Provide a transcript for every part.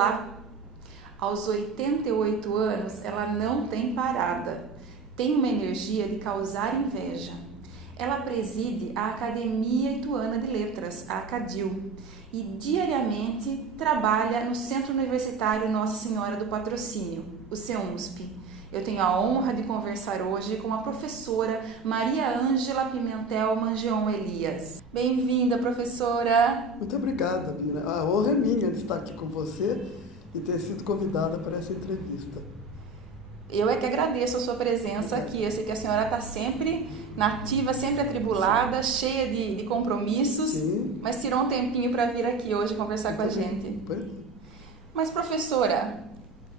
Olá! Aos 88 anos, ela não tem parada. Tem uma energia de causar inveja. Ela preside a Academia Ituana de Letras, a ACADIL, e diariamente trabalha no Centro Universitário Nossa Senhora do Patrocínio, o CEUNSP. Eu tenho a honra de conversar hoje com a professora Maria Ângela Pimentel Mangeon Elias. Bem-vinda, professora! Muito obrigada, Bina. A honra é minha de estar aqui com você e ter sido convidada para essa entrevista. Eu é que agradeço a sua presença aqui. Eu sei que a senhora está sempre nativa, sempre atribulada, cheia de compromissos, Sim. Mas tirou um tempinho para vir aqui hoje conversar com a gente. Mas, professora,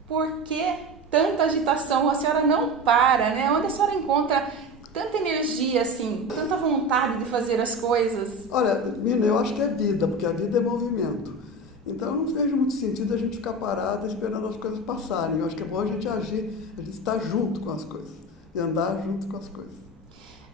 por que tanta agitação? A senhora não para, né? Onde a senhora encontra tanta energia, assim, tanta vontade de fazer as coisas? Olha, Bina, eu acho que é vida, porque a vida é movimento. Então, eu não vejo muito sentido a gente ficar parado esperando as coisas passarem. Eu acho que é bom a gente agir, a gente estar junto com as coisas e andar junto com as coisas.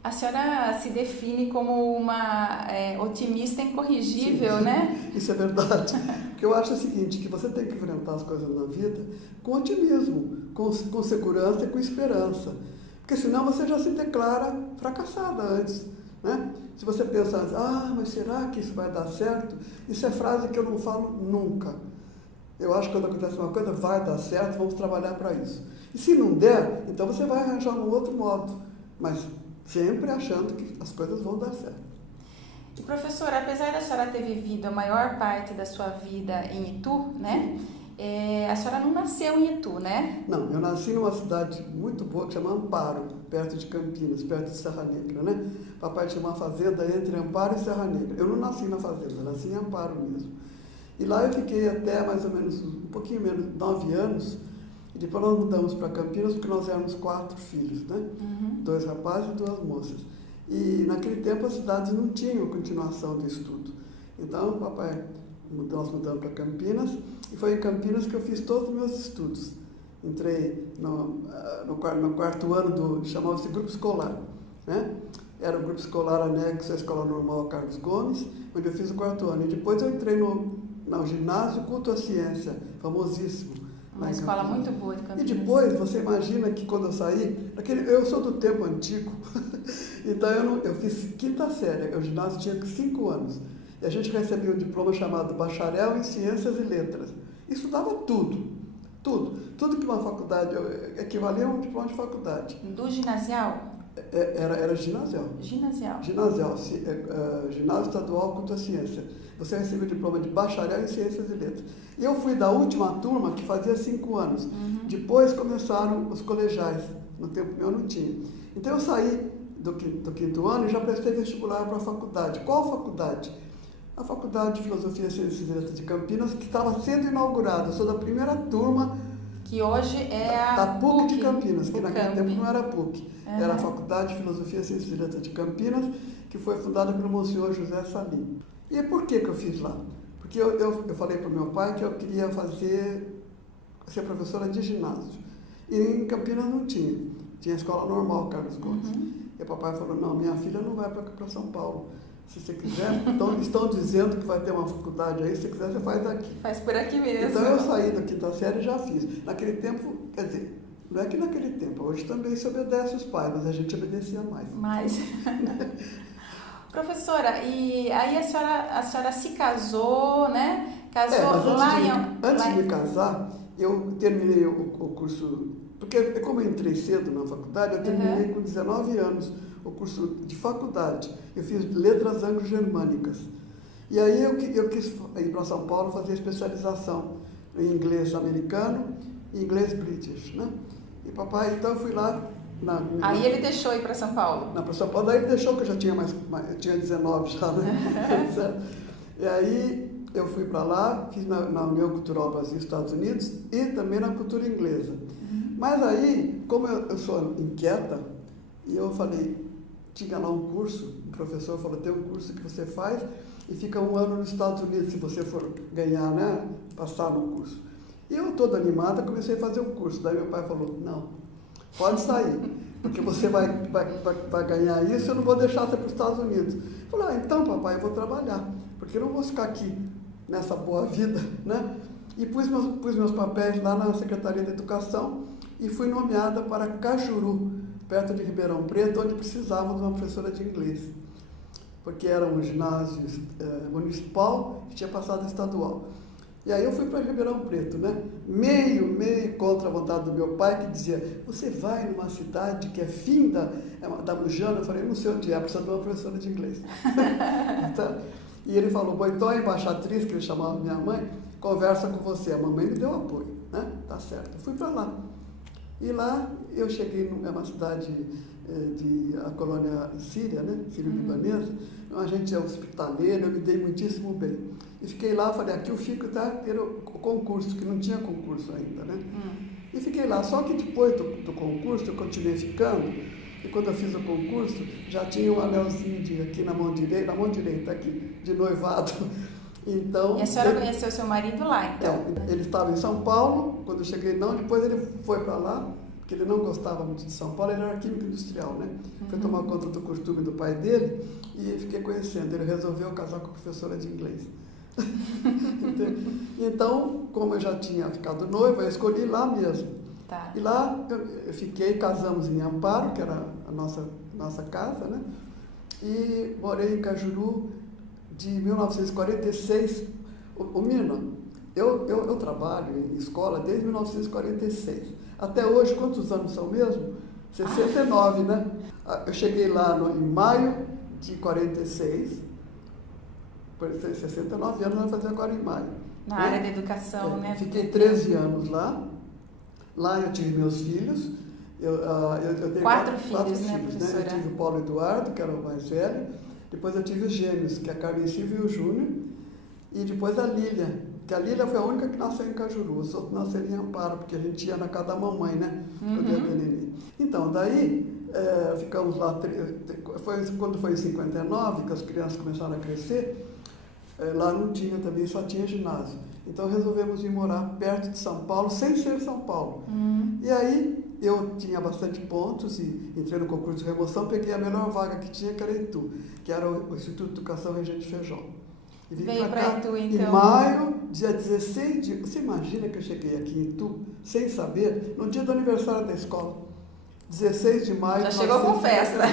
A senhora se define como uma otimista incorrigível, Sim, né? Isso é verdade. Porque eu acho o seguinte, que você tem que enfrentar as coisas na vida com otimismo, com segurança e com esperança. Porque senão você já se declara fracassada antes, né? Se você pensa, mas será que isso vai dar certo? Isso é frase que eu não falo nunca. Eu acho que quando acontece uma coisa, vai dar certo, vamos trabalhar para isso. E se não der, então você vai arranjar um outro modo. Mas sempre achando que as coisas vão dar certo. E, professora, apesar da senhora ter vivido a maior parte da sua vida em Itu, né? A senhora não nasceu em Itu, né? Não, eu nasci numa cidade muito boa que chama Amparo, perto de Campinas, perto de Serra Negra, né? Papai tinha uma fazenda entre Amparo e Serra Negra. Eu não nasci na fazenda, eu nasci em Amparo mesmo. E lá eu fiquei até mais ou menos, um pouquinho menos, 9 anos. E depois nós mudamos para Campinas porque nós éramos 4 filhos, né? Uhum. 2 rapazes e 2 moças. E naquele tempo as cidades não tinham continuação do estudo. Então, nós mudamos para Campinas e foi em Campinas que eu fiz todos os meus estudos. Entrei no quarto ano chamava-se grupo escolar, né? Era o grupo escolar anexo à Escola Normal Carlos Gomes, onde eu fiz o 4º ano. E depois eu entrei no ginásio Culto à Ciência, famosíssimo. Uma escola muito boa de Campinas. E depois, você imagina que quando eu saí, eu sou do tempo antigo, então eu fiz 5ª série, o ginásio tinha 5 anos. E a gente recebia um diploma chamado Bacharel em Ciências e Letras. Isso dava tudo. Tudo que uma faculdade equivalia a um diploma de faculdade. Do ginasial? Era ginasial. Ginasial, Ginásio Estadual Culto à Ciência. Você recebeu o diploma de Bacharel em Ciências e Letras. E eu fui da última turma, que fazia 5 anos. Uhum. Depois começaram os colegiais. No tempo meu não tinha. Então eu saí do 5º ano e já prestei vestibular para a faculdade. Qual faculdade? A Faculdade de Filosofia, Ciências e Letras de Campinas, que estava sendo inaugurada. Eu sou da primeira turma. Que hoje é a da PUC de Campinas, que naquele tempo não era PUC. Uhum. Era a Faculdade de Filosofia, Ciências e Letras de Campinas, que foi fundada pelo Monsenhor José Salim. E por que eu fiz lá? Porque eu falei para o meu pai que eu queria ser professora de ginásio. E em Campinas não tinha. Tinha a escola normal, Carlos Gomes. Uhum. E o papai falou, não, minha filha não vai para São Paulo. Se você quiser, estão dizendo que vai ter uma faculdade aí, se você quiser, você faz aqui. Faz por aqui mesmo. Então eu saí da 5ª série e já fiz. Naquele tempo, quer dizer, não é que naquele tempo, hoje também se obedece os pais, mas a gente obedecia mais. Professora, e aí a senhora se casou, né? Casou Antes de me casar, eu terminei o curso, porque como eu entrei cedo na faculdade, eu terminei com 19 anos o curso de faculdade. Eu fiz Letras Anglo-Germânicas. E aí eu quis ir para São Paulo fazer especialização em inglês americano e inglês british, né? E papai, então eu fui lá. Aí ele deixou ir para São Paulo? Para São Paulo, daí ele deixou, que eu já tinha eu tinha 19 já, né? E aí eu fui para lá, fiz na União Cultural Brasil Estados Unidos e também na cultura inglesa. Uhum. Mas aí, como eu sou inquieta, e eu falei, tinha lá um curso, o professor falou, tem um curso que você faz e fica 1 ano nos Estados Unidos, se você for ganhar, né, passar no curso. E eu, toda animada, comecei a fazer um curso. Daí meu pai falou, não, pode sair, porque você vai ganhar isso, eu não vou deixar você para os Estados Unidos. Eu falei, então papai, eu vou trabalhar, porque eu não vou ficar aqui nessa boa vida, né? e pus meus papéis lá na Secretaria da Educação e fui nomeada para Cajuru, perto de Ribeirão Preto, onde precisavam de uma professora de inglês, porque era um ginásio municipal que tinha passado a estadual. E aí eu fui para Ribeirão Preto, né? Meio contra a vontade do meu pai, que dizia, você vai numa cidade que é fim da Mujana? Eu falei, não sei onde é, precisa de uma professora de inglês. Então, e ele falou, bom, então a embaixatriz, que ele chamava minha mãe, conversa com você. A mamãe me deu apoio, né? Tá certo. Eu fui para lá. E lá eu cheguei numa cidade a colônia síria, né? Sírio-libanesa. A gente é hospitaleiro, eu me dei muitíssimo bem. E fiquei lá, falei, aqui eu fico, tá? Tendo concurso, que não tinha concurso ainda, né? E fiquei lá. Só que depois do concurso, eu continuei ficando. E quando eu fiz o concurso, já tinha um anelzinho aqui na mão direita aqui, de noivado. Então, e a senhora conheceu seu marido lá, então? Ele estava em São Paulo, quando eu cheguei não, depois ele foi para lá, porque ele não gostava muito de São Paulo, ele era químico industrial, né? Foi tomar conta do costume do pai dele e fiquei conhecendo. Ele resolveu casar com a professora de inglês. Então, como eu já tinha ficado noiva, eu escolhi lá mesmo. Tá. E lá eu fiquei, casamos em Amparo, que era a nossa casa, né? E morei em Cajuru de 1946. O Mirna, eu trabalho em escola desde 1946. Até hoje, quantos anos são mesmo? 69, né? Eu cheguei lá em maio de 46, 69 anos, vou fazer agora em maio. Na área da educação, né? Fiquei 13 anos lá. Lá eu tive meus filhos. Eu tenho quatro filhos, né, professora? Eu tive o Paulo Eduardo, que era o mais velho. Depois eu tive os gêmeos, que é a Carmen Silvia e o Júnior. E depois a Lília, que a Lília foi a única que nasceu em Cajuru. Os outros nasceram em Amparo, porque a gente ia na casa da mamãe, né? Então, daí ficamos lá. Quando foi em 59, que as crianças começaram a crescer, lá não tinha também, só tinha ginásio. Então resolvemos ir morar perto de São Paulo, sem ser São Paulo. E aí eu tinha bastante pontos e entrei no concurso de remoção, peguei a melhor vaga que tinha, que era Itu, que era o Instituto de Educação Regente Feijó. E vim veio para Itu, então? Em maio, dia 16 de... Você imagina que eu cheguei aqui em Itu, sem saber, no dia do aniversário da escola. 16 de maio... Já chegou com festa.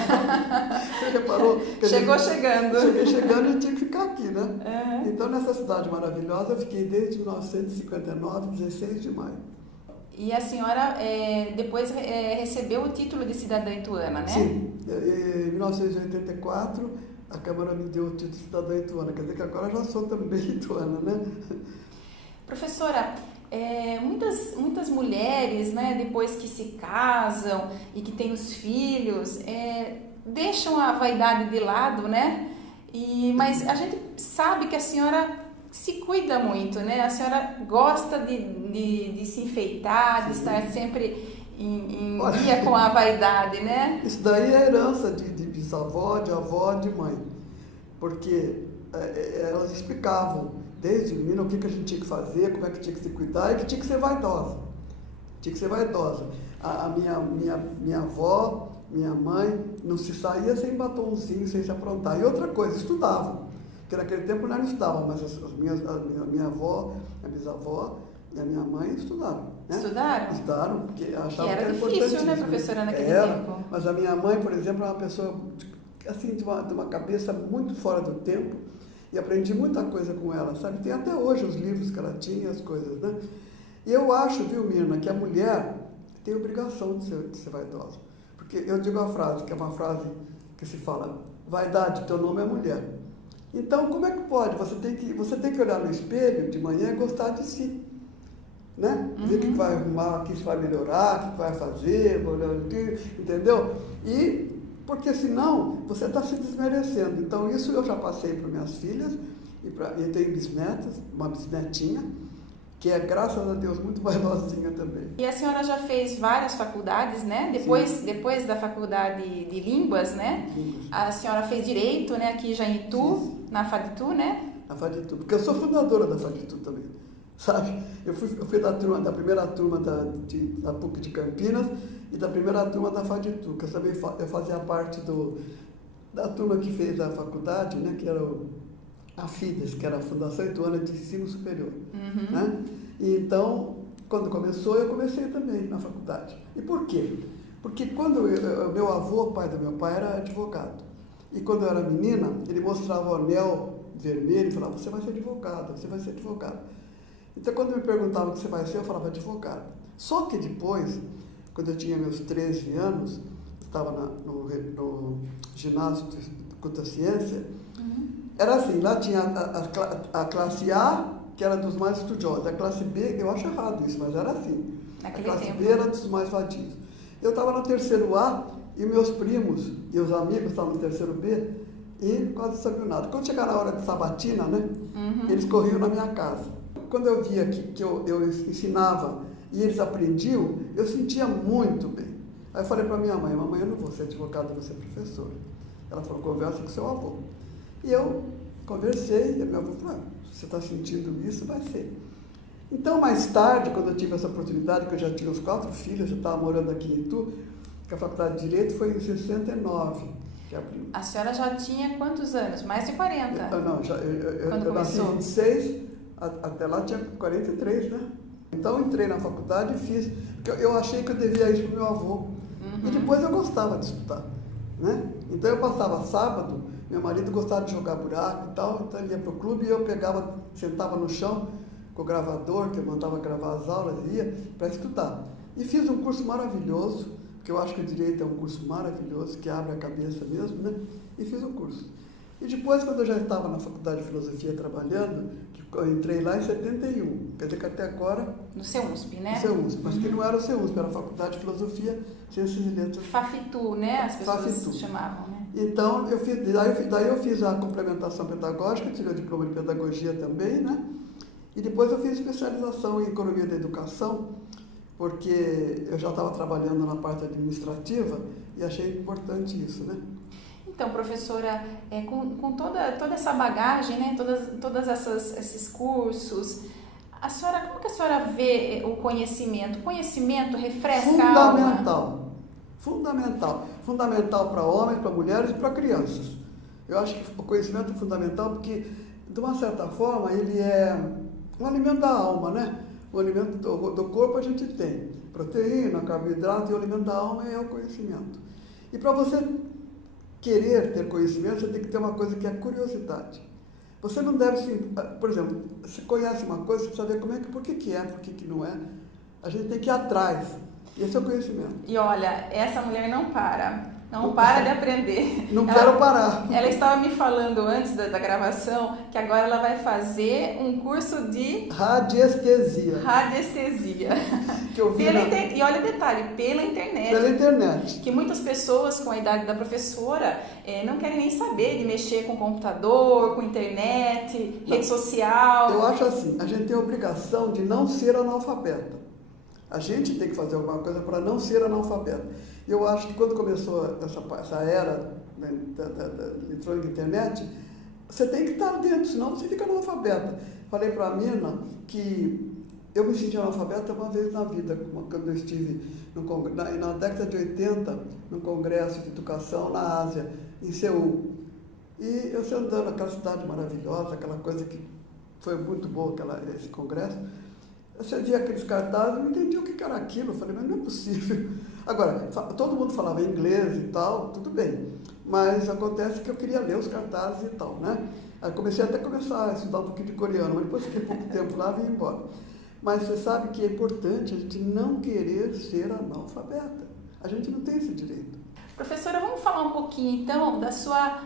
Você reparou? Chegou chegando. Cheguei chegando e tinha que ficar aqui, né? Então, nessa cidade maravilhosa, eu fiquei desde 1959, 16 de maio. E a senhora depois recebeu o título de cidadã ituana, né? Sim. Em 1984, a Câmara me deu o título de cidadã ituana. Quer dizer que agora eu já sou também ituana, né? Professora, muitas mulheres, né, depois que se casam e que têm os filhos, deixam a vaidade de lado, né? Mas a gente sabe que a senhora se cuida muito, né? A senhora gosta de se enfeitar, de estar sempre em dia com a vaidade, né? Isso daí é herança de bisavó, de avó, de mãe. Porque elas explicavam desde menina o que a gente tinha que fazer, como é que tinha que se cuidar e que tinha que ser vaidosa. Tinha que ser vaidosa. A minha avó, minha mãe, não se saía sem batonzinho, sem se aprontar. E outra coisa, estudavam. Porque naquele tempo não estudavam, mas a minha avó, a bisavó e a minha mãe estudaram. Né? Estudaram? Estudaram, porque achavam que era difícil, né, professora, naquele tempo? Mas a minha mãe, por exemplo, é uma pessoa assim, de uma cabeça muito fora do tempo. E aprendi muita coisa com ela, sabe? Tem até hoje os livros que ela tinha, as coisas, né? E eu acho, viu, Mirna, que a mulher tem obrigação de ser vaidosa. Porque eu digo a frase, que é uma frase que se fala, vaidade, teu nome é mulher. Então, como é que pode? Você tem que olhar no espelho de manhã e gostar de si. Né? Ver o que vai arrumar, o que vai melhorar, o que vai fazer, entendeu? Porque senão você está se desmerecendo. Então isso eu já passei para minhas filhas, e eu tenho bisnetas, uma bisnetinha, que é, graças a Deus, muito vaidosinha também. E a senhora já fez várias faculdades, né? Depois da faculdade de línguas, né? A senhora fez Direito, né? Aqui já em Itu, na FADITU, né? Na FADITU, porque eu sou fundadora da FADITU também, sabe? Eu fui da primeira turma da PUC de Campinas e da primeira turma da FADITU, que eu fazia parte da turma que fez a faculdade, né? Que era a FIDES, que era a Fundação Ituana de Ensino Superior. Né? E então, quando começou, eu comecei também na faculdade. E por quê? Porque quando meu avô, pai do meu pai, era advogado. E quando eu era menina, ele mostrava o anel vermelho e falava, você vai ser advogada, você vai ser advogada. Então, quando me perguntavam o que você vai ser, eu falava advogada. Só que depois, quando eu tinha meus 13 anos, estava no ginásio de culta ciência, era assim, lá tinha a classe A, que era dos mais estudiosos, a classe B, eu acho errado isso, mas era assim. Naquele a classe tempo. B era dos mais vadios. Eu estava no terceiro A e meus primos e os amigos estavam no terceiro B e quase não sabiam nada. Quando chegava na hora de sabatina, né, eles corriam na minha casa. Quando eu via que eu ensinava e eles aprendiam, eu sentia muito bem. Aí eu falei para minha mãe, mamãe, eu não vou ser advogada, eu vou ser professora. Ela falou, conversa com seu avô. E eu conversei, e meu avô falou, se você está sentindo isso, vai ser. Então, mais tarde, quando eu tive essa oportunidade, que eu já tinha os 4 filhos, já estava morando aqui em Itu, que a faculdade de Direito foi em 69 que abriu. A senhora já tinha quantos anos? Mais de 40? Não, eu nasci em 26, até lá tinha 43, né? Então, eu entrei na faculdade e fiz, porque eu achei que eu devia isso para o meu avô. E depois eu gostava de estudar, né? Então, eu passava sábado, meu marido gostava de jogar buraco e tal, então ele ia para o clube e eu pegava, sentava no chão com o gravador, que eu mandava gravar as aulas, e ia para estudar. E fiz um curso maravilhoso, porque eu acho que o Direito é um curso maravilhoso, que abre a cabeça mesmo, né? E fiz o curso. E depois, quando eu já estava na Faculdade de Filosofia trabalhando, eu entrei lá em 71, quer dizer que até agora... No CEUNSP, né? No CEUNSP, mas que não era o CEUNSP, era a Faculdade de Filosofia, Ciências e Letras. Fafitu, né? As pessoas Fafitu chamavam, né? Então, daí eu fiz a complementação pedagógica, tirei o diploma de pedagogia também, né? E depois eu fiz especialização em economia da educação, porque eu já estava trabalhando na parte administrativa e achei importante isso, né? Então, professora, com toda essa bagagem, né, todas esses cursos, como que a senhora vê o conhecimento? O conhecimento refresca a alma? Fundamental para homens, para mulheres e para crianças. Eu acho que o conhecimento é fundamental porque, de uma certa forma, ele é um alimento da alma, né? O alimento do corpo a gente tem proteína, carboidrato, e o alimento da alma é o conhecimento. E para você querer ter conhecimento, você tem que ter uma coisa que é curiosidade. Você não deve, por exemplo, você conhece uma coisa, você precisa ver por que é, por que não é. A gente tem que ir atrás. Esse é o conhecimento. E olha, essa mulher não para. Não para de aprender. Não quero parar. Ela estava me falando antes da gravação que agora ela vai fazer um curso de radiestesia. Que eu vi E olha o detalhe, pela internet. Pela internet. Que muitas pessoas com a idade da professora não querem nem saber de mexer com computador, com internet, rede social. Eu acho assim, a gente tem a obrigação de não ser analfabeta. A gente tem que fazer alguma coisa para não ser analfabeta. E eu acho que quando começou essa era, né, da eletrônica e internet, você tem que estar dentro, senão você fica analfabeta. Falei para a Mirna que eu me senti analfabeta uma vez na vida, quando eu estive na década de 80, num congresso de educação na Ásia, em Seul. E eu sei andando naquela cidade maravilhosa, aquela coisa que foi muito boa, esse congresso. Eu via aqueles cartazes, eu não entendi o que era aquilo. Eu falei, mas não é possível. Agora, todo mundo falava inglês e tal, tudo bem. Mas acontece que eu queria ler os cartazes e tal, né? Aí comecei a estudar um pouquinho de coreano, mas depois fiquei pouco tempo lá e vim embora. Mas você sabe que é importante a gente não querer ser analfabeta. A gente não tem esse direito. Professora, vamos falar um pouquinho então da sua,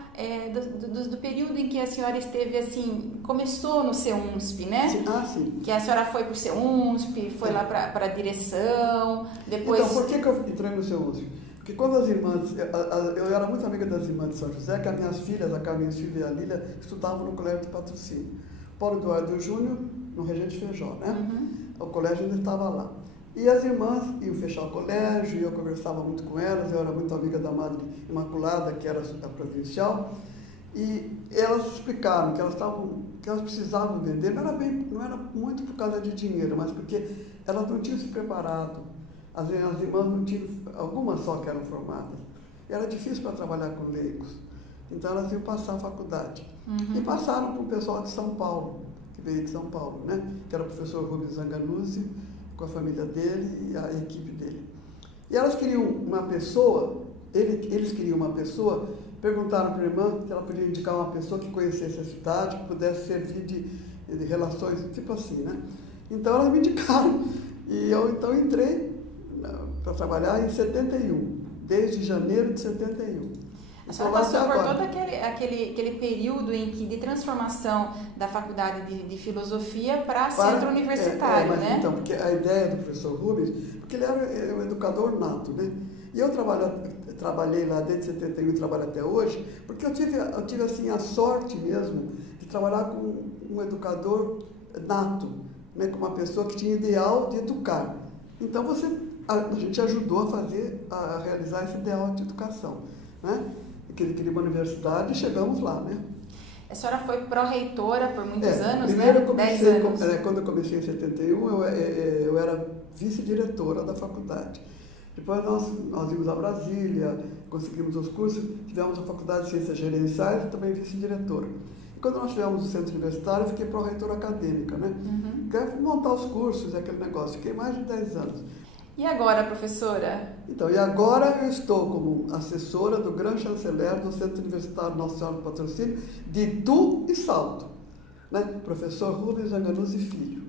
do período em que a senhora esteve assim, começou no CEUNSP, né? Sim. Que a senhora foi para o CEUNSP, foi lá para a direção, depois... Então, por que eu entrei no CEUNSP? Porque quando as irmãs, eu era muito amiga das irmãs de São José, que as minhas filhas, a Carmen Silvia e a Lília, estudavam no Colégio de Patrocínio. Paulo Eduardo Júnior, no Regente Feijó, né? O colégio ainda estava lá. E as irmãs iam fechar o colégio, e eu conversava muito com elas, eu era muito amiga da Madre Imaculada, que era a provincial, e elas explicaram que elas precisavam vender, não era muito por causa de dinheiro, mas porque elas não tinham se preparado. As irmãs não tinham, algumas só que eram formadas. Era difícil para trabalhar com leigos. Então elas iam passar a faculdade. E passaram para o pessoal de São Paulo, que veio de São Paulo, né? Que era o professor Rubens Zanganuzzi, com a família dele e a equipe dele. E elas queriam uma pessoa, eles queriam uma pessoa, perguntaram para a irmã se ela podia indicar uma pessoa que conhecesse a cidade, que pudesse servir de relações, tipo assim, né? Então elas me indicaram e eu então entrei para trabalhar em 71, desde janeiro de 71. A senhora passou por todo aquele período de transformação da faculdade de filosofia para centro universitário, mas né? Então, porque a ideia do professor Rubens, porque ele era um educador nato, né? E eu trabalhei lá desde 71 e trabalho até hoje, porque eu tive assim, a sorte mesmo de trabalhar com um educador nato, né? Com uma pessoa que tinha ideal de educar. Então, a gente ajudou a realizar esse ideal de educação, né? Que ele queria uma universidade e chegamos lá, né? A senhora foi pró-reitora por muitos anos, primeiro né? 10 anos. Quando eu comecei em 71, eu era vice-diretora da faculdade. Depois nós íamos a Brasília, conseguimos os cursos, tivemos a faculdade de Ciências Gerenciais e também vice-diretora. E quando nós tivemos o centro universitário, eu fiquei pró-reitora acadêmica, né? Quero montar os cursos, aquele negócio. Fiquei mais de 10 anos. E agora, professora? Então, e agora eu estou como assessora do grande chanceler do Centro Universitário Nossa Senhora do Patrocínio de Itu e Salto, né? Professor Rubens Zanganuzzi Filho.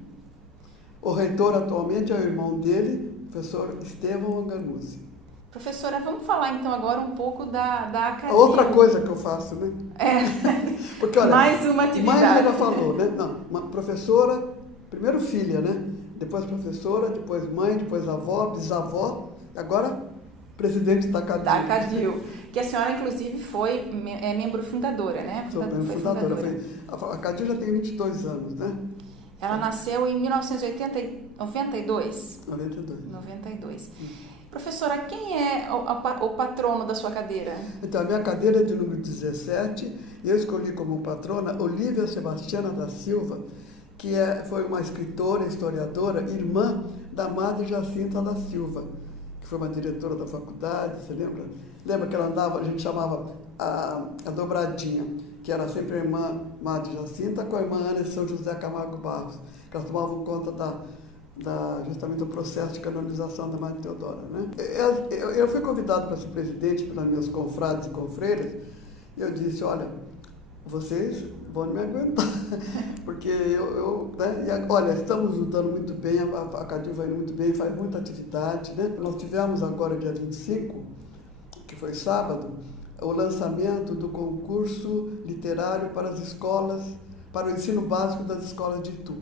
O reitor atualmente é o irmão dele, professor Estevão Zanganuzzi. Professora, vamos falar então agora um pouco da academia. Outra coisa que eu faço, né? Porque, olha, mais uma atividade. Mãe já falou, né? Não, uma professora, primeiro filha, né? Depois professora, depois mãe, depois avó, bisavó, agora presidente da CADIL. Da CADIL, que a senhora inclusive foi membro fundadora, né? Sou membro fundadora. A CADIL já tem 22 anos, né? Ela nasceu em 1992? 92. Professora, quem é o patrono da sua cadeira? Então, a minha cadeira é de número 17 e eu escolhi como patrona Olívia Sebastiana da Silva, que foi uma escritora, historiadora, irmã da Madre Jacinta da Silva, que foi uma diretora da faculdade, você lembra? Lembra que ela andava, a gente chamava a dobradinha, que era sempre a irmã Madre Jacinta com a irmã Ana de São José Camargo Barros, que elas tomavam conta justamente do processo de canonização da Madre Teodora, né? Eu fui convidado para ser presidente pelos meus confrades e confreiras, e eu disse, olha, vocês vão me aguentar, porque né? Olha, estamos lutando muito bem, a CADIL vai indo muito bem, faz muita atividade, né? Nós tivemos agora, dia 25, que foi sábado, o lançamento do concurso literário para as escolas, para o ensino básico das escolas de Itu.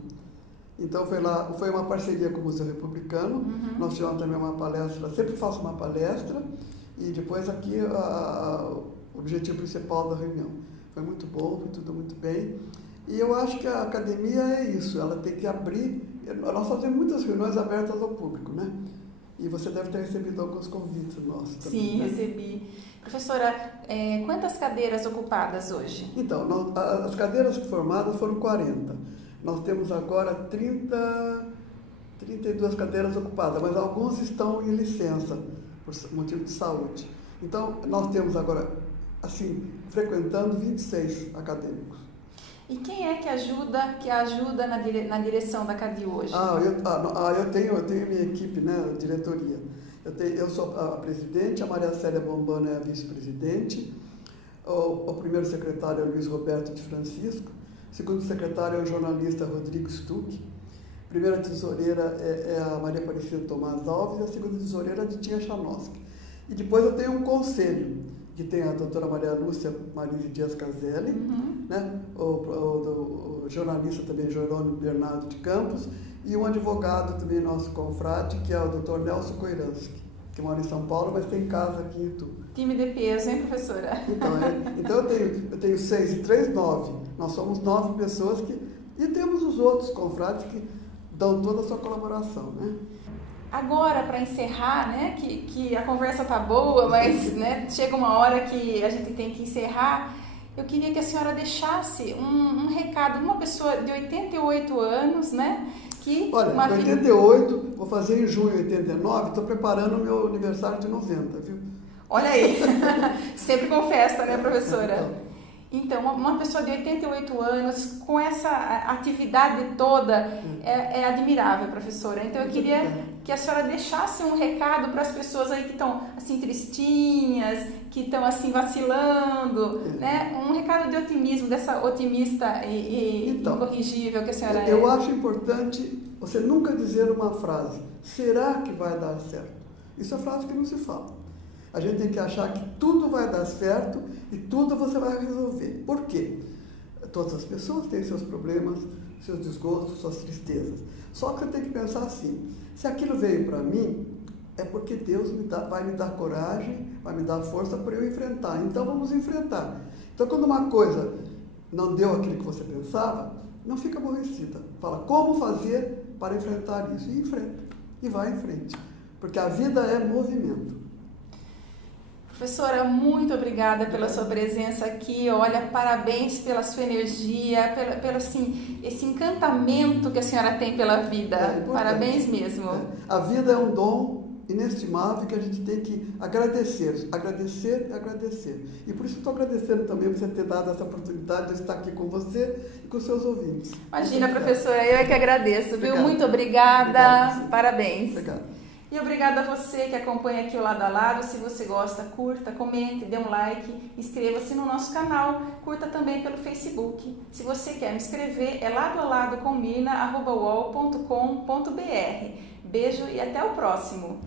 Então foi uma parceria com o Museu Republicano, nós tivemos também uma palestra, sempre faço uma palestra, e depois aqui o objetivo principal da reunião. Foi muito bom, foi tudo muito bem. E eu acho que a academia é isso, ela tem que abrir. Nós fazemos muitas reuniões abertas ao público, né? E você deve ter recebido alguns convites nossos também. Sim, né? recebi. Professora, quantas cadeiras ocupadas hoje? Então, as cadeiras formadas foram 40. Nós temos agora 32 cadeiras ocupadas, mas alguns estão em licença, por motivo de saúde. Então, nós temos agora, assim, frequentando 26 acadêmicos. E quem é que ajuda na direção da CADIL hoje? Eu tenho minha equipe, né, diretoria. Eu sou a presidente, a Maria Célia Bombano é a vice-presidente, o primeiro secretário é o Luiz Roberto de Francisco, o segundo secretário é o jornalista Rodrigo Stuck, a primeira tesoureira é a Maria Aparecida Tomás Alves e a segunda tesoureira é a Titia Chanoski. E depois eu tenho um conselho, que tem a doutora Maria Lúcia Marise Dias Caselli, né? o jornalista também Jerônimo Bernardo de Campos, e um advogado também nosso confrade, que é o doutor Nelson Koiransky, que mora em São Paulo, mas tem casa aqui em Itu. Time de peso, hein, professora? Então eu tenho 6 e 3, 9. Nós somos 9 pessoas e temos os outros confrades que dão toda a sua colaboração, né? Agora, para encerrar, né, que a conversa tá boa, mas né, chega uma hora que a gente tem que encerrar, eu queria que a senhora deixasse um recado de uma pessoa de 88 anos, né, que... Olha, 88, vou fazer em junho de 89, estou preparando o meu aniversário de 90, viu? Olha aí, sempre com festa, né, professora? Então, uma pessoa de 88 anos, com essa atividade toda, é admirável, professora. Então, eu queria que a senhora deixasse um recado para as pessoas aí que estão, assim, tristinhas, que estão, assim, vacilando, né? Um recado de otimismo, dessa otimista e incorrigível que a senhora é. Eu acho importante você nunca dizer uma frase, será que vai dar certo? Isso é frase que não se fala. A gente tem que achar que tudo vai dar certo e tudo você vai resolver. Por quê? Todas as pessoas têm seus problemas, seus desgostos, suas tristezas. Só que você tem que pensar assim, se aquilo veio para mim, é porque Deus vai me dar coragem, vai me dar força para eu enfrentar. Então vamos enfrentar. Então quando uma coisa não deu aquilo que você pensava, não fica aborrecida. Fala como fazer para enfrentar isso. E enfrenta. E vai em frente. Porque a vida é movimento. Professora, muito obrigada pela sua presença aqui. Olha, parabéns pela sua energia, pelo assim, esse encantamento que a senhora tem pela vida. Parabéns mesmo. A vida é um dom inestimável que a gente tem que agradecer, agradecer e agradecer. E por isso estou agradecendo também por você ter dado essa oportunidade de estar aqui com você e com seus ouvintes. Imagina, professora, eu é que agradeço, viu? Muito obrigada. Parabéns. Obrigado. E obrigada a você que acompanha aqui o Lado a Lado. Se você gosta, curta, comente, dê um like, inscreva-se no nosso canal, curta também pelo Facebook. Se você quer me escrever, é ladoalado@uol.com.br. Beijo e até o próximo!